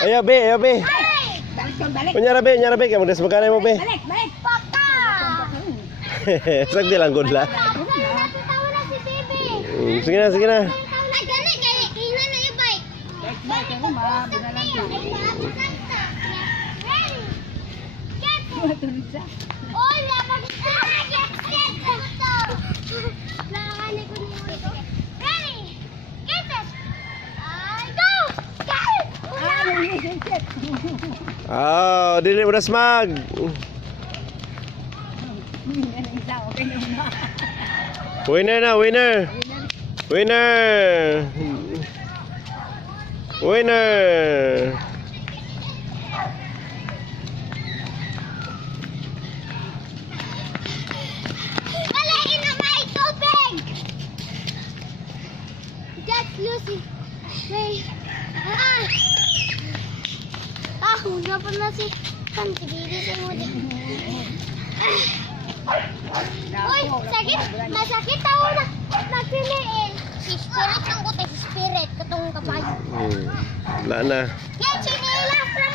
Ayo, be, ayo, be. Balik. Kunyara, be. Kamu des magkano mo, be? Balik. Paka! Sagdi lang, good la. Tawa na si Bibi. Sige na. Ay, gani, kaya ina na yung bike. Balik ka mo, mabinalan ka. Ready? Get it! Matulog siya. Hola, get it! Nakakani ko niyo ito. Ready? Get it! Ay, go! Get it! Oh, dili mo na smag. Okay na. Winner na, winner. Balain na may tubig! That's Lucy. Wait. Huna pa na si Bibi sa mo din. Uy, sakit! Masakit ako na nagpiliin. Si Spirit ang ko tayo, si Spirit, katong kapayo. Wala na. Yan, chinila from